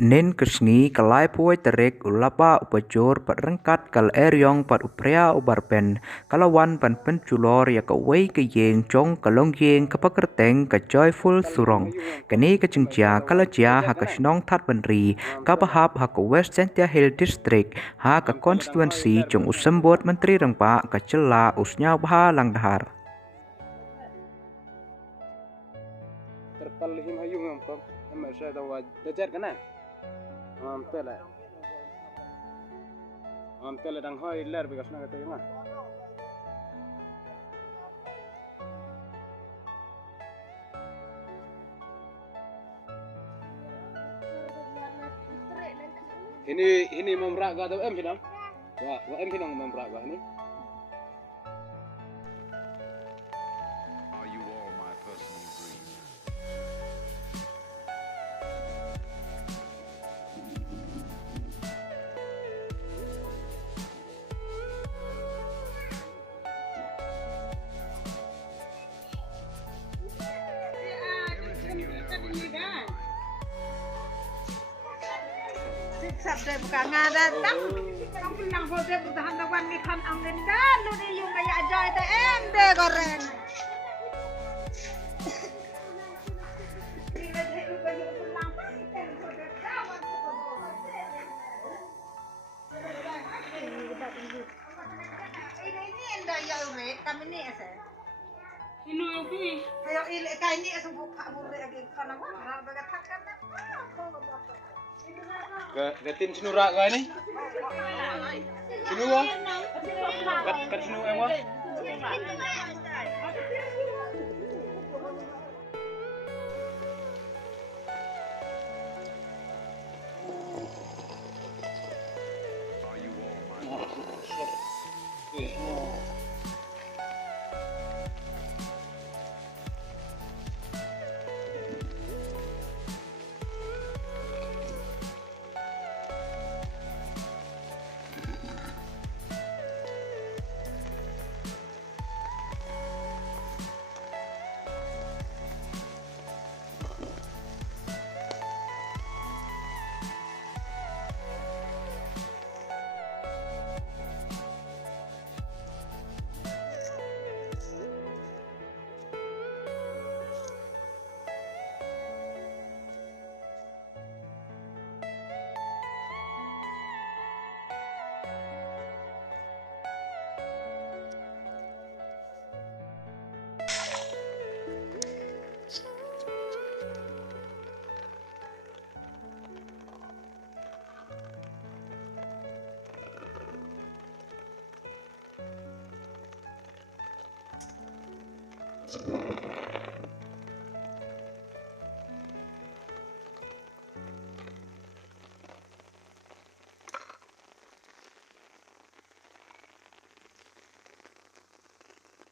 Nen kesni kalai puai terek ulapa upajor pat rengkat kal eryong pat uprea ubarpen kalawan pan penculor ya kawai ke yeng chong kalong yeng kapakerteng ka joyful surong kani kacengcia kalajia ha kasnong that benri kapahap ha ka West Sentia Hill District ha ka constituency chong usembot menteri rengpa ka cela usnya bha langdahar terpalihim hayung am amma saya tahu dajar kana ampela dang hoy ler bigas na kata yung ini memraga atau hinam wa hinam memraga ini sabda bukan ngadatang ang pinang hote bertahan lawan ni kan ang nendan lu ni yung kaya aja itu ende goreng ini enda ya uret kami ni asa ini lagi ayo ini kain ni asa buka buri lagi kana wa bagat hakkan gatin sinura ka ni sinua kat sinu em wa